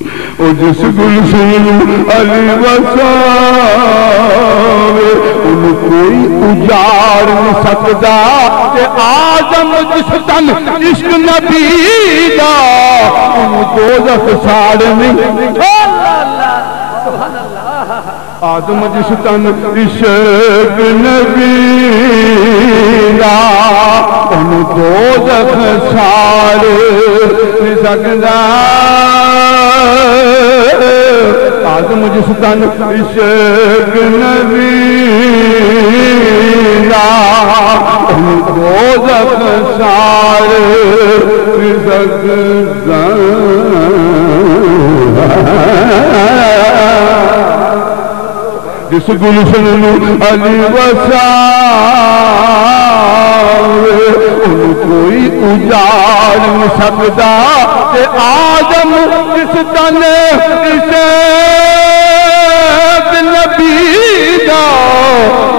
او جس گلشن علی وساوے ان کوئی اجاڑ نہیں سکتا کہ آدم جس تن عشق نبی دا ان دوزخ ساڑ نہیں آدم جس تن عشق نبی دا ان دوزخ ساڑ نہیں سکتا آدم جس تن عشق نبی دا ان دوزخ ساڑ نہیں سکتا جس گلشن علی وساوے ان کوئی اجاڑ نہیں سکتا کہ آدم جس تن عشق نبی دا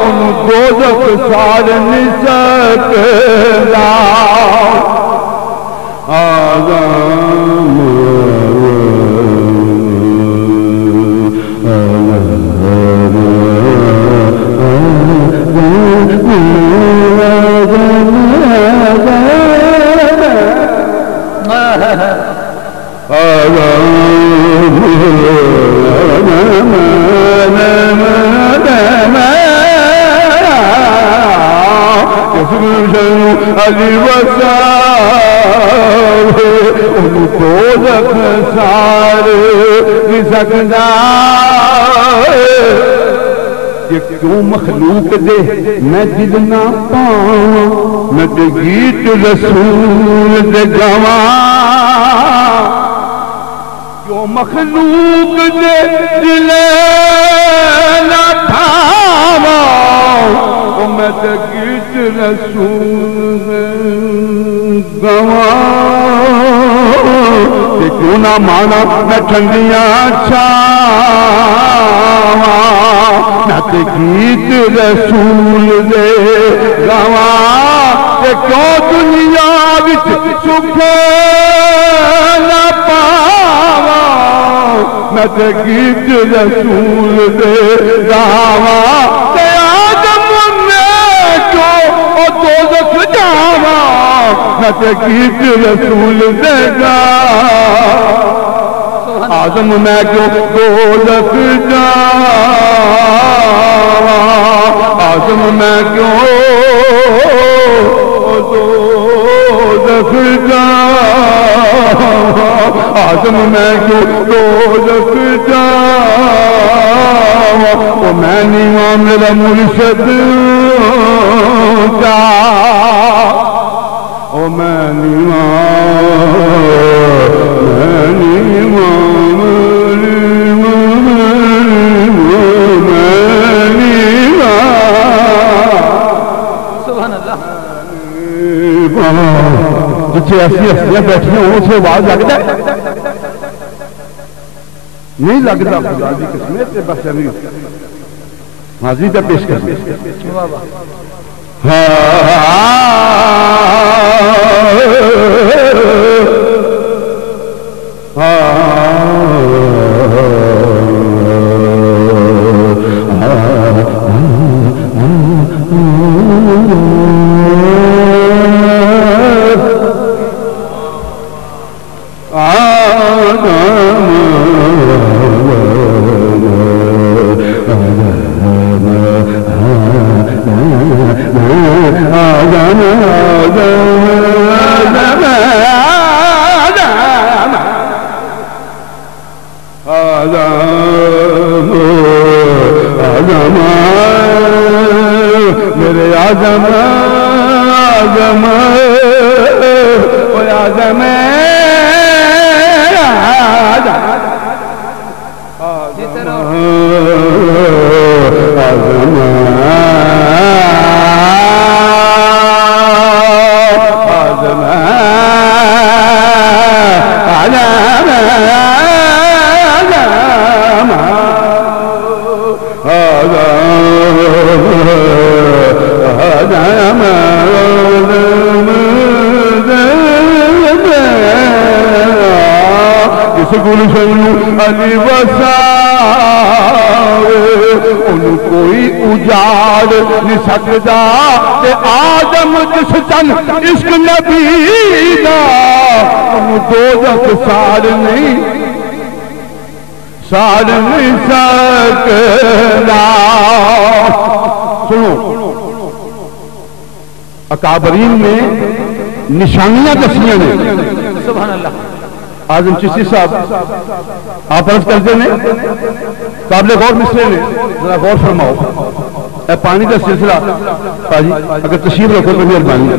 ان دوزخ ساڑ نہیں سکتا آدم علی وساوے ان دوزخ ساڑ نہیں سکتا کہ کیوں مخلوق دے میں دل نہ پاؤں میں دے گیت رسول دے گواں کیوں مخلوق دے دل نہ پاؤں میں دے گیت رسول دے گواں کہ کیوں نہ مانا میں ٹھنڈیاں چھاواں میں تے گیت رسول دے گواں کہ کیوں دنیا وچ سکھ نہ پاواں میں تے گیت رسول دے گواں تے آدم میں جو او دوزخ جاواں میں تے گیت رسول دے گواں آدم میں کیوں دوزخ جاواں آدم میں کیوں دوزخ جاواں آدم میں کیوں دوزخ جاواں او میں نیواں میرا مرشد جا او میں نیواں جتھے ایسی ہستیاں بیٹھیاں ہوں اسے آواز لگتا ہے نہیں لگتا خدا کی قسمت سے بس ابھی حاضری پہ پیش کر علی وساوے ان کوئی اجاڑ نہیں سکدا تے آدم جس تن عشق نبی دا ان دوزخ ساڑ نہیں سکدا سنو اکابرین میں نشانیاں دسیاں نے سبحان اللہ آزم چشتی صاحب آپ عرض کرتے ہیں قابل غور مصرے نے ذرا غور فرماؤ اے پانی کا سلسلہ پاجی اگر تشریف رکھو تو مہربانی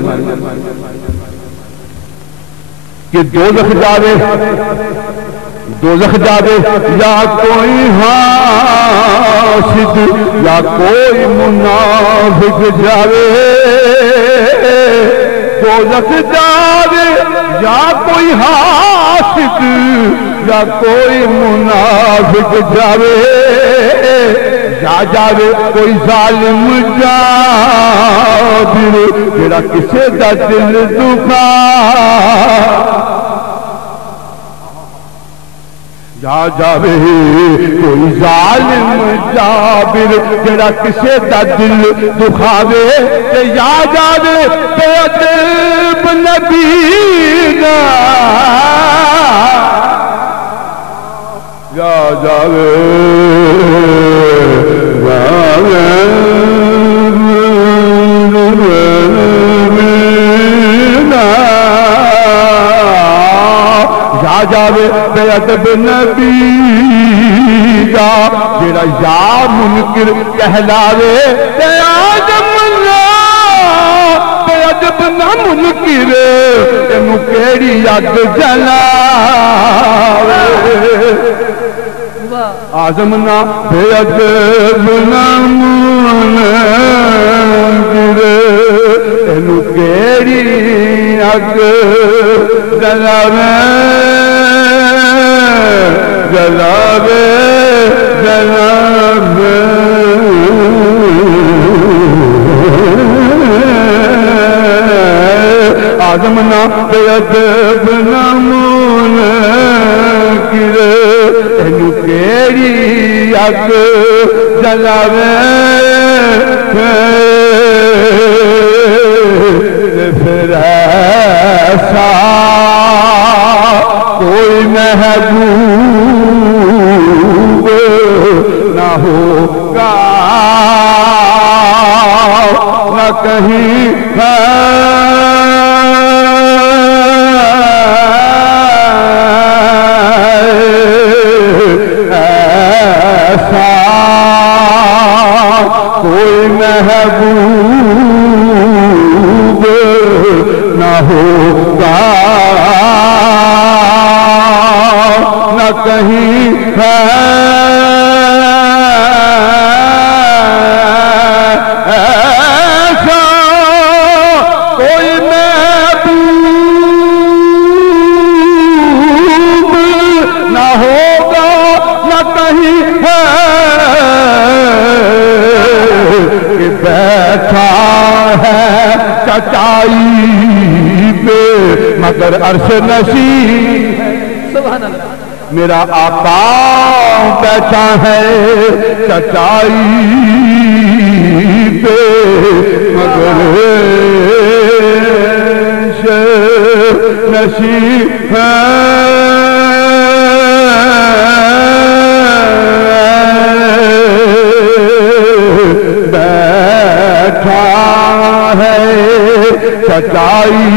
کہ دوزخ جاوے یا کوئی حاسد یا کوئی منافق جاوے دوزخ جاوے یا کوئی حاسد یا کوئی منافق جاوے یا جاوے کوئی ظالم جابر جڑا کسے دا دل دکھا یا جاوے کوئی ظالم جابر جڑا کسے دا دل دکھاوے یا جاوے بے ادب نبی دا یا جاوے جاوے بے ادب نبی دا جڑا یا منکر کہلاوے تے آدم بے ادب نہ منکر تینوں کیڑی اگ جلاوے آدم نہ بے ادب نہ منکر تینوں کیڑی اگ جلاوے جلاوے جلاوے آدم نہ بے ادب نہ منکر اینو کیڑی اگ جلاوے پھر ایسا کوئی محبوب نہ ہوگا نہ کہیں ایسا کوئی محبوب نہ ہوگا نہ کہیں ایسا کوئی محبوب نہ ہوگا نہ کہیں کہ بیٹھا ہے چچائی پہ مگر عرش نشین سبحان اللہ میرا آقا بیٹھا ہے چچائی پہ مگر نشین ہے بیٹھا ہے چچائی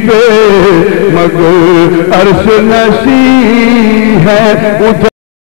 پہ مگر عرش نشین ہے